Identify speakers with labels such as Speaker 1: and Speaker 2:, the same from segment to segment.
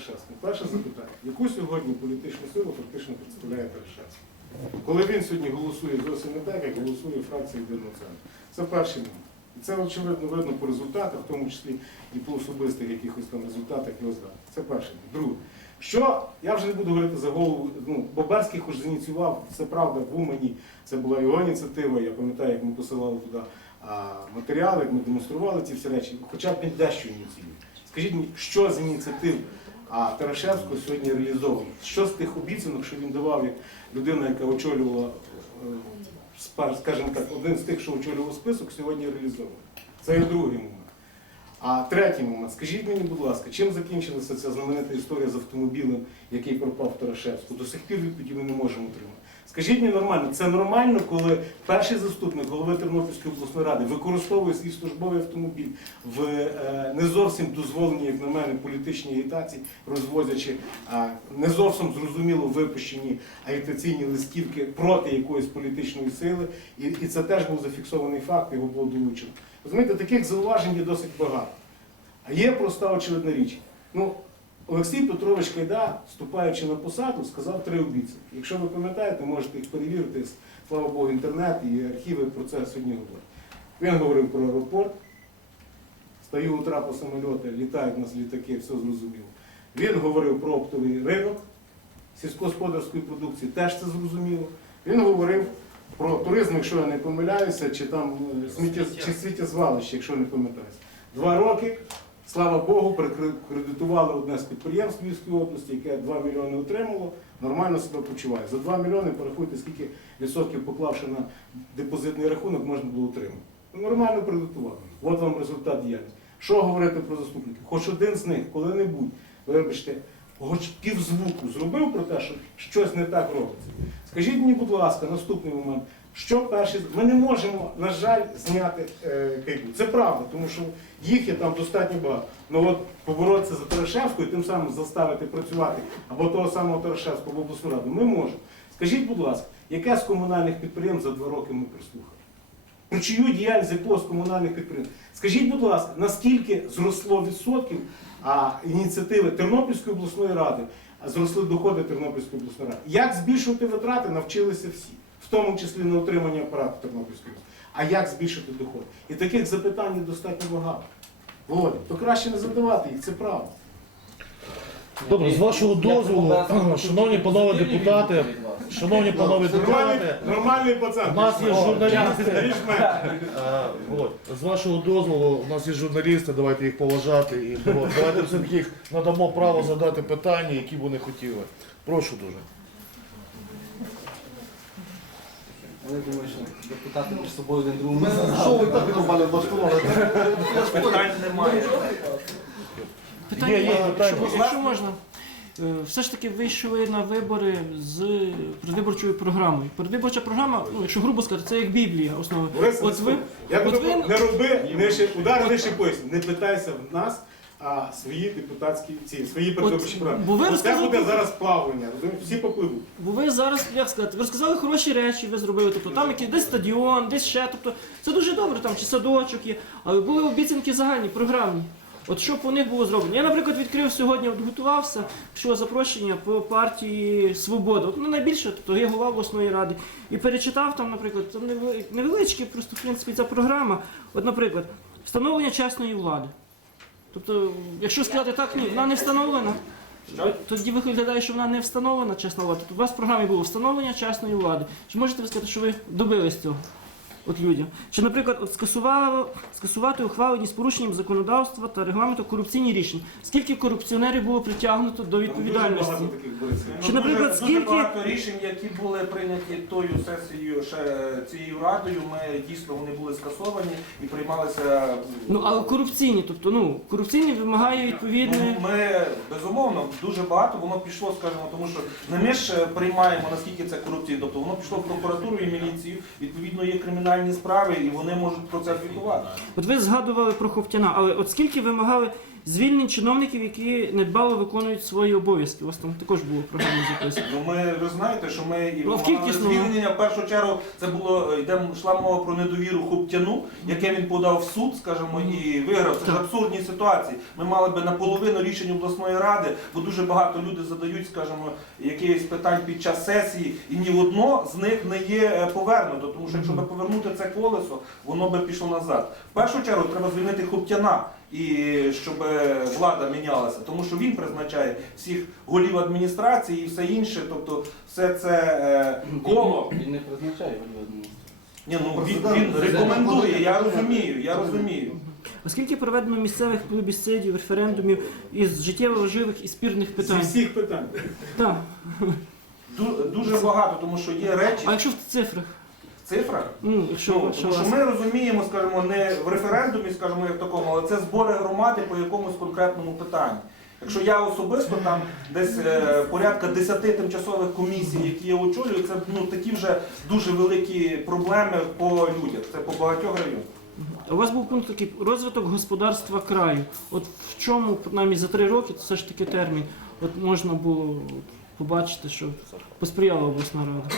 Speaker 1: Тарашевським. Перше запитання. Яку сьогодні політичну силу фактично представляє Тарашевський? Коли він сьогодні голосує зовсім не так, як голосує фракція єдиного центру. Це перший момент. І це очевидно видно по результатах, в тому числі і по особистих якихось там результатах його згадок. Це перше. Друге. Що я вже не буду говорити за голову. Ну, Боберський хоч зініціював, це правда, в Умані. Це була його ініціатива. Я пам'ятаю, як ми посилали туди матеріали, як ми демонстрували ці всі речі. Хоча б він дещо ініціює. Скажіть мені, що з ініціатив а Тарашевського сьогодні реалізовано? Що з тих обіцянок, що він давав як людина, яка очолювала, е, скажімо так, один з тих, що очолював список, сьогодні реалізовано. Це і другий момент. А третій момент, скажіть мені, будь ласка, чим закінчилася ця знаменита історія з автомобілем, який пропав в Тарашевську? До сих пір відповіді ми не можемо отримати. Скажіть мені нормально, це нормально, коли перший заступник голови Тернопільської обласної ради використовує свій службовий автомобіль в е, не зовсім дозволені, як на мене, політичній агітації, розвозячи не зовсім зрозуміло випущені агітаційні листівки проти якоїсь політичної сили, і це теж був зафіксований факт, його було долучено. Розумієте, таких зауважень є досить багато. А є проста очевидна річ. Ну, Олексій Петрович Кайда, вступаючи на посаду, сказав три обіцянки. Якщо ви пам'ятаєте, можете їх перевірити, слава Богу, інтернет і архіви про це сьогодні говорять. Він говорив про аеропорт, стаю у трапу самольоти, літають у нас літаки, все зрозуміло. Він говорив про оптовий ринок сільськогосподарської продукції, теж це зрозуміло. Він говорив про туризм, якщо я не помиляюся, чи там е, сміття, чи сміттєзвалище, якщо не помиляюся. Два роки, слава Богу, кредитували одне з підприємств Львівської області, яке 2 мільйони отримало, нормально себе почуває. За 2 мільйони порахуйте, скільки відсотків поклавши на депозитний рахунок, можна було отримати. Нормально кредитували. От вам результат діяльності. Що говорити про заступників? Хоч один з них коли-небудь, вибачте, хоч півзвуку зробив про те, що щось не так робиться. Скажіть мені, будь ласка, наступний момент. Що перший ми не можемо, на жаль, зняти е, кайду. Це правда, тому що їх є там достатньо багато. Ну от поборотися за Тарашевську і тим самим заставити працювати або того самого Тарашевського в обласну раду ми можемо. Скажіть, будь ласка, яке з комунальних підприємств за два роки ми прислухали? Про чию діяльність якого з комунальних підприємств? Скажіть, будь ласка, наскільки зросло відсотків а, ініціативи Тернопільської обласної ради, а зросли доходи Тернопільської обласної ради? Як збільшувати витрати, навчилися всі, в тому числі на отримання апарату Тернопільської області. А як збільшити доход? І таких запитань достатньо багато. Володя, то краще не задавати їх, це правда.
Speaker 2: Добре, з вашого дозволу, шановні панове депутати, шановні панове депутати,
Speaker 1: нормальний пацан.
Speaker 2: у нас є журналісти. Е, Володь, з вашого дозволу, у нас є журналісти, давайте їх поважати і давайте давайте все-таки їх надамо право задати питання, які б вони хотіли. Прошу дуже.
Speaker 3: Я думаю, що депутати між собою один другому.
Speaker 4: Що ви так нормально влаштували?
Speaker 5: Питань немає.
Speaker 2: Є, є питання.
Speaker 6: Якщо, можна, все ж таки вийшли на вибори з передвиборчою програмою. Передвиборча програма, ну якщо грубо сказати, це як Біблія основа.
Speaker 1: Борис,
Speaker 6: От ви,
Speaker 1: я
Speaker 6: от ви
Speaker 1: не роби нижче, удари нижче поясу. Не питайся в нас, а свої депутатські ці свої передвиборчі програми.
Speaker 6: бо ви
Speaker 1: Оце
Speaker 6: розказали-
Speaker 1: буде зараз плавання. Всі попливуть.
Speaker 6: Бо ви зараз, як сказати, ви розказали хороші речі, ви зробили. Тобто там якийсь десь стадіон, десь ще. Тобто це дуже добре, там чи садочок є. Але були обіцянки загальні, програмні. От що по них було зроблено? Я, наприклад, відкрив сьогодні, от готувався, пішло запрошення по партії Свобода. От, ну найбільше, тобто є голова обласної ради. І перечитав там, наприклад, там невели- невеличкі, просто в принципі ця програма. От, наприклад, встановлення чесної влади. Тобто, якщо сказати так, ні, вона не встановлена. Тоді виглядає, що вона не встановлена чесна влада. Тобто у вас в програмі було встановлення чесної влади. Чи можете ви сказати, що ви добились цього? От людям. Чи, наприклад, от скасувати ухвалені з порушенням законодавства та регламенту корупційні рішення. Скільки корупціонерів було притягнуто до
Speaker 1: Там дуже
Speaker 6: відповідальності?
Speaker 1: багато таких Борисів.
Speaker 6: Чи, наприклад,
Speaker 5: дуже,
Speaker 6: скільки-
Speaker 5: дуже багато рішень, які були прийняті тою сесією, ще цією радою, ми дійсно вони були скасовані і приймалися.
Speaker 6: Ну, але корупційні, тобто, ну, корупційні вимагає відповідне.
Speaker 5: Ну, Ми безумовно дуже багато воно пішло, скажімо, тому що не ми ж е, приймаємо наскільки це корупція, тобто воно пішло в прокуратуру і міліцію. Відповідно, є кримінальні справи, і вони можуть про це звітувати.
Speaker 6: От ви згадували про Ховтяна, але от скільки вимагали звільнень чиновників, які недбало виконують свої обов'язки. У вас там також було в записано.
Speaker 5: Ну ми ви знаєте, що ми і
Speaker 6: Ну, в
Speaker 5: вимагали
Speaker 6: кількісному.
Speaker 5: звільнення. В першу чергу це було йде йшла мова про недовіру Хуптяну, яке він подав в суд, скажімо, і виграв. Це ж
Speaker 6: Так.
Speaker 5: абсурдні ситуації. Ми мали би наполовину рішень обласної ради, бо дуже багато люди задають, скажімо, якихось питань під час сесії, і ні одно з них не є е, повернуто. Тому що якщо би повернути це колесо, воно би пішло назад. В першу чергу треба звільнити Хуптяна. І щоб е, влада мінялася, тому що він призначає всіх голів адміністрації і все інше, тобто все це е, коло.
Speaker 3: Він не призначає голів адміністрації.
Speaker 5: Ні, ну він, він рекомендує, я розумію, я розумію.
Speaker 6: Оскільки проведено місцевих плебісцидів, референдумів із життєво важливих і спірних
Speaker 1: Зі
Speaker 6: питань.
Speaker 1: всіх питань.
Speaker 6: Так.
Speaker 5: Ду- Дуже багато, тому що є речі
Speaker 6: А якщо в цифрах?
Speaker 5: В цифрах.
Speaker 6: Ну, якщо,
Speaker 5: Ну,
Speaker 6: якщо
Speaker 5: тому що ми розуміємо, скажімо, не в референдумі, скажімо, як такому, але це збори громади по якомусь конкретному питанню. Якщо я особисто там десь е, порядка 10 тимчасових комісій, які я очолюю, це ну такі вже дуже великі проблеми по людях. Це по багатьох районах.
Speaker 6: У вас був пункт такий розвиток господарства краю. От в чому, принаймні за три роки, це все ж таки термін, от можна було побачити, що посприяла обласна рада.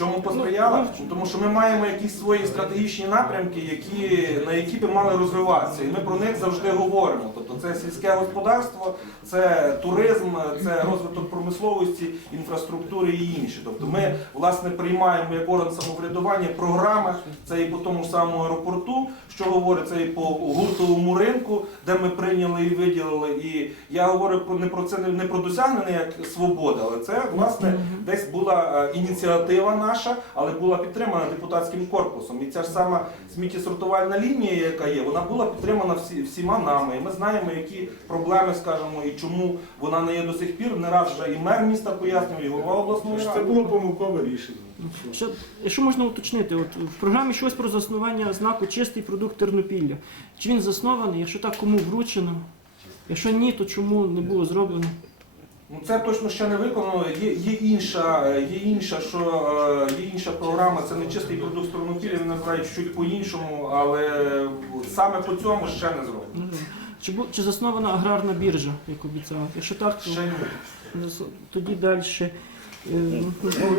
Speaker 5: Чому посприяла? Тому що ми маємо якісь свої стратегічні напрямки, які, на які би мали розвиватися. І ми про них завжди говоримо. Тобто це сільське господарство, це туризм, це розвиток промисловості, інфраструктури і інше. Тобто ми власне приймаємо як орган самоврядування програми, це і по тому ж самому аеропорту, що говорить, це і по гуртовому ринку, де ми прийняли і виділили. І я говорю про не про це не- про досягнення як свобода, але це власне десь була е, ініціатива наша, але була підтримана депутатським корпусом. І ця ж сама сміттєсортувальна лінія, яка є, вона була підтримана всі, всіма нами. І ми знаємо, які проблеми, скажімо, і чому вона не є до сих пір. Не раз вже і мер міста пояснював, і голова обласної
Speaker 1: Це було помилкове рішення.
Speaker 6: Ще, якщо можна уточнити, от в програмі щось про заснування знаку чистий продукт Тернопілля. Чи він заснований? Якщо так, кому вручено? Якщо ні, то чому не було зроблено?
Speaker 5: Ну це точно ще не виконано. Є, є інша, е, є інша, що е, є інша програма. Це не чистий продукт Тернопілля, він називають чуть по-іншому, але саме по цьому ще не зроблено.
Speaker 6: Чи, бу- чи заснована аграрна біржа, як обіцяли? Якщо так, то
Speaker 5: Ще ні.
Speaker 6: тоді далі.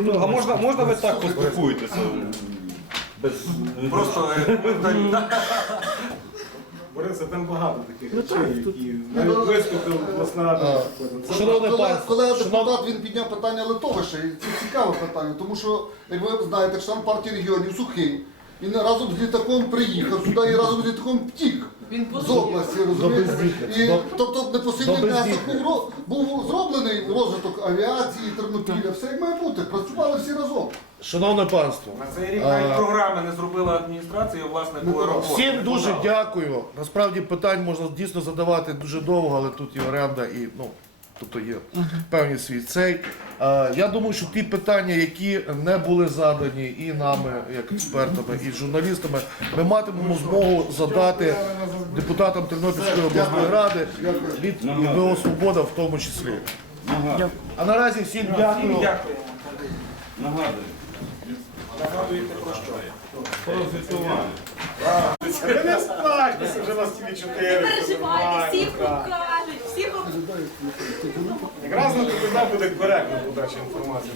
Speaker 7: Ну, а можна, можна ви так поспілкуєтеся? Без...
Speaker 5: Просто е, коментарі.
Speaker 1: Бориса, там багато таких
Speaker 6: Ну,
Speaker 1: речей, які навіть виступив власна рада.
Speaker 2: А,
Speaker 1: не приходила. Це
Speaker 2: Шановний
Speaker 4: Колега,
Speaker 2: пан,
Speaker 4: колега
Speaker 2: шанов-
Speaker 4: депутат він підняв питання литовища, і це цікаве питання, тому що, як ви знаєте, член партії регіонів сухий. Він разом з літаком приїхав сюди і разом з літаком втік з області, розумієте? І, тобто непосильний внесок був, ро- був зроблений розвиток авіації, Тернопіля, все як має бути, працювали всі разом.
Speaker 2: Шановне панство,
Speaker 5: На цей рік навіть програми не зробила адміністрація, власне, по аеропорту.
Speaker 2: всім дуже дякую. Насправді питань можна дійсно задавати дуже довго, але тут і оренда, і ну. Тобто є певний свій цей. Е, я думаю, що ті питання, які не були задані і нами, як експертами, і журналістами, ми матимемо змогу задати депутатам Тернопільської обласної ради від ВО Свобода в тому числі. А наразі всім дякую.
Speaker 7: Нагадую.
Speaker 5: Нагадуєте про що?
Speaker 7: Про звітування.
Speaker 1: Ви не сплачтеся, вже вас тільки чотири. це
Speaker 8: переживайте,
Speaker 1: нормально,
Speaker 8: всі
Speaker 1: так.
Speaker 8: покажуть, всі покажуть.
Speaker 1: Якраз на тобі буде коректна подача інформації.